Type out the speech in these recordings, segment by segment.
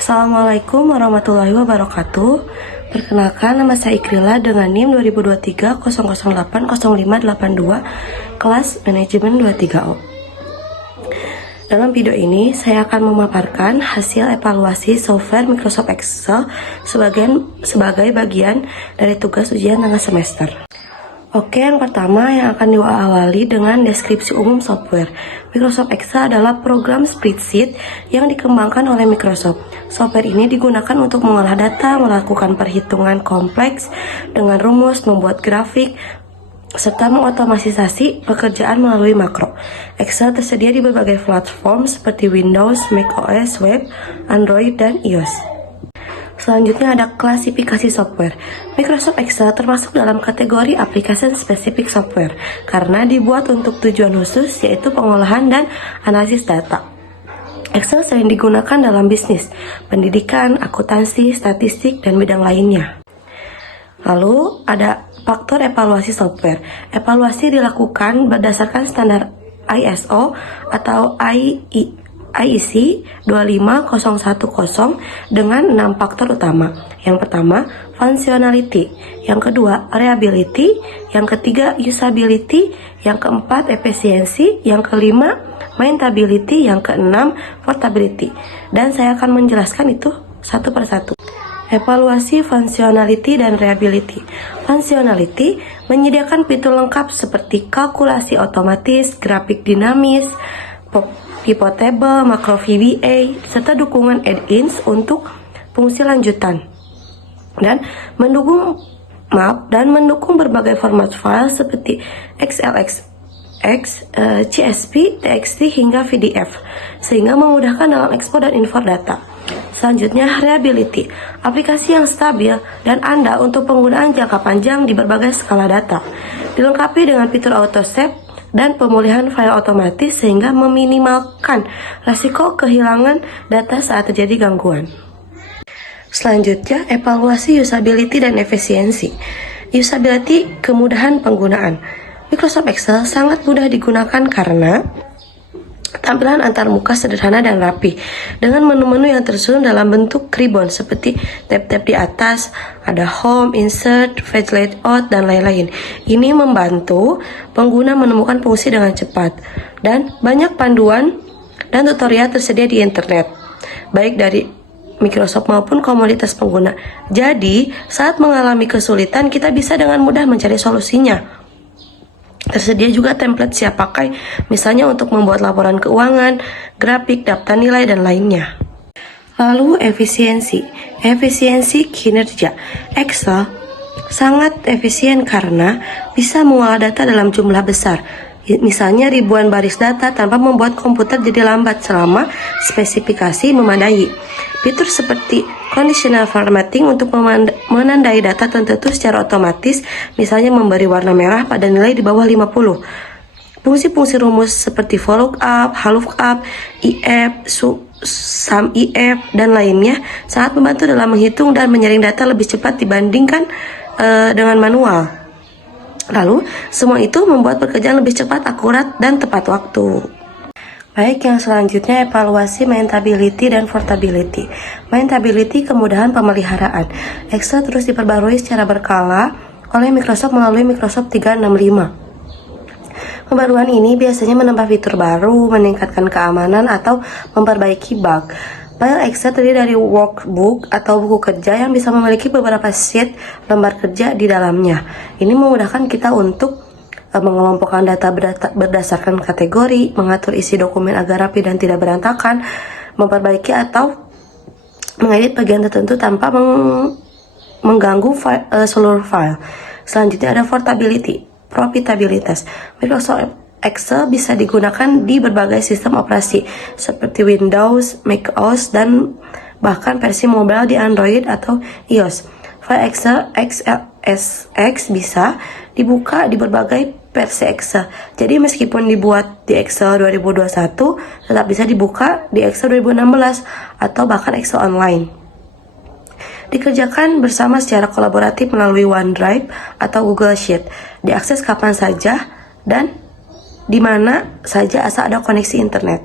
Assalamualaikum warahmatullahi wabarakatuh. Perkenalkan, nama saya Ikrila dengan NIM 2023 kelas manajemen 23O. Dalam video ini, saya akan memaparkan hasil evaluasi software Microsoft Excel sebagai bagian dari tugas ujian tengah semester. Oke, yang pertama yang akan diawali dengan deskripsi umum software. Microsoft Excel adalah program spreadsheet yang dikembangkan oleh Microsoft. Software ini digunakan untuk mengolah data, melakukan perhitungan kompleks dengan rumus, membuat grafik, serta mengotomatisasi pekerjaan melalui makro. Excel tersedia di berbagai platform seperti Windows, macOS, web, Android, dan iOS. Selanjutnya ada klasifikasi software. Microsoft Excel termasuk dalam kategori application specific software karena dibuat untuk tujuan khusus, yaitu pengolahan dan analisis data. Excel sering digunakan dalam bisnis, pendidikan, akuntansi, statistik, dan bidang lainnya. Lalu ada faktor evaluasi software. Evaluasi dilakukan berdasarkan standar ISO atau IEC 25010 dengan 6 faktor utama. Yang pertama, functionality. Yang kedua, reliability. Yang ketiga, usability. Yang keempat, efisiensi. Yang kelima, maintainability. Yang keenam, portability. Dan saya akan menjelaskan itu satu persatu. Evaluasi functionality dan reliability. Functionality menyediakan fitur lengkap seperti kalkulasi otomatis, grafik dinamis, pivot table, makro VBA, serta dukungan add-ins untuk fungsi lanjutan, dan mendukung berbagai format file seperti XLSX, CSV, TXT, hingga PDF, sehingga memudahkan dalam ekspor dan import data. Selanjutnya, reliability, aplikasi yang stabil dan andal untuk penggunaan jangka panjang di berbagai skala data, dilengkapi dengan fitur auto save dan pemulihan file otomatis sehingga meminimalkan risiko kehilangan data saat terjadi gangguan. Selanjutnya, evaluasi usability dan efisiensi. Usability, kemudahan penggunaan. Microsoft Excel sangat mudah digunakan karena tampilan antarmuka sederhana dan rapi, dengan menu-menu yang tersusun dalam bentuk ribbon seperti tab-tab di atas, ada home, insert, page layout, dan lain-lain. Ini membantu pengguna menemukan fungsi dengan cepat, dan banyak panduan dan tutorial tersedia di internet, baik dari Microsoft maupun komunitas pengguna. Jadi, saat mengalami kesulitan, kita bisa dengan mudah mencari solusinya. Tersedia juga template siap pakai, misalnya untuk membuat laporan keuangan, grafik, daftar nilai, dan lainnya. Lalu efisiensi kinerja. Excel sangat efisien karena bisa mengolah data dalam jumlah besar, misalnya ribuan baris data tanpa membuat komputer jadi lambat selama spesifikasi memadai. Fitur seperti conditional formatting untuk menandai data tertentu secara otomatis, misalnya memberi warna merah pada nilai di bawah 50. Fungsi-fungsi rumus seperti VLOOKUP, HLOOKUP, IF, SUMIF, dan lainnya sangat membantu dalam menghitung dan menyaring data lebih cepat dibandingkan dengan manual. Lalu, semua itu membuat pekerjaan lebih cepat, akurat, dan tepat waktu. Baik, yang selanjutnya evaluasi maintainability dan portability. Maintainability, kemudahan pemeliharaan. Excel terus diperbarui secara berkala oleh Microsoft melalui Microsoft 365. Pembaruan ini biasanya menambah fitur baru, meningkatkan keamanan, atau memperbaiki bug. File Excel terdiri dari workbook atau buku kerja yang bisa memiliki beberapa sheet lembar kerja di dalamnya. Ini memudahkan kita untuk mengelompokkan data berdasarkan kategori, mengatur isi dokumen agar rapi dan tidak berantakan, memperbaiki atau mengedit bagian tertentu tanpa mengganggu seluruh file. Selanjutnya ada portability, profitabilitas. Microsoft Excel bisa digunakan di berbagai sistem operasi seperti Windows, macOS, dan bahkan versi mobile di Android atau iOS. File Excel XLSX bisa dibuka di berbagai versi Excel. Jadi meskipun dibuat di Excel 2021, tetap bisa dibuka di Excel 2016 atau bahkan Excel online. Dikerjakan bersama secara kolaboratif melalui OneDrive atau Google Sheet. Diakses kapan saja dan di mana saja asal ada koneksi internet.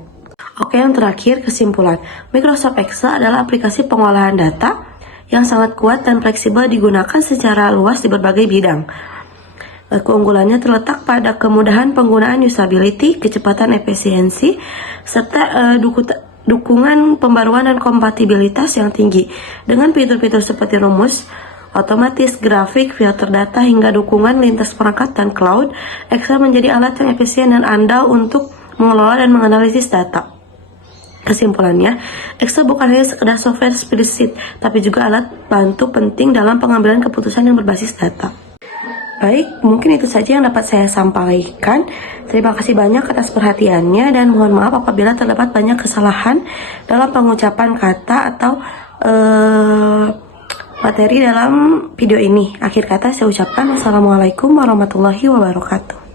Oke, yang terakhir, kesimpulan. Microsoft Excel adalah aplikasi pengolahan data yang sangat kuat dan fleksibel digunakan secara luas di berbagai bidang. Keunggulannya terletak pada kemudahan penggunaan, usability, kecepatan, efisiensi, serta dukungan pembaruan dan kompatibilitas yang tinggi. Dengan fitur-fitur seperti rumus otomatis, grafik, filter data, hingga dukungan lintas perangkat dan cloud, Excel menjadi alat yang efisien dan andal untuk mengelola dan menganalisis data. Kesimpulannya, Excel bukan hanya sekedar software spreadsheet, tapi juga alat bantu penting dalam pengambilan keputusan yang berbasis data. Baik, mungkin itu saja yang dapat saya sampaikan. Terima kasih banyak atas perhatiannya dan mohon maaf apabila terdapat banyak kesalahan dalam pengucapan kata atau materi dalam video ini. Akhir kata saya ucapkan wassalamualaikum warahmatullahi wabarakatuh.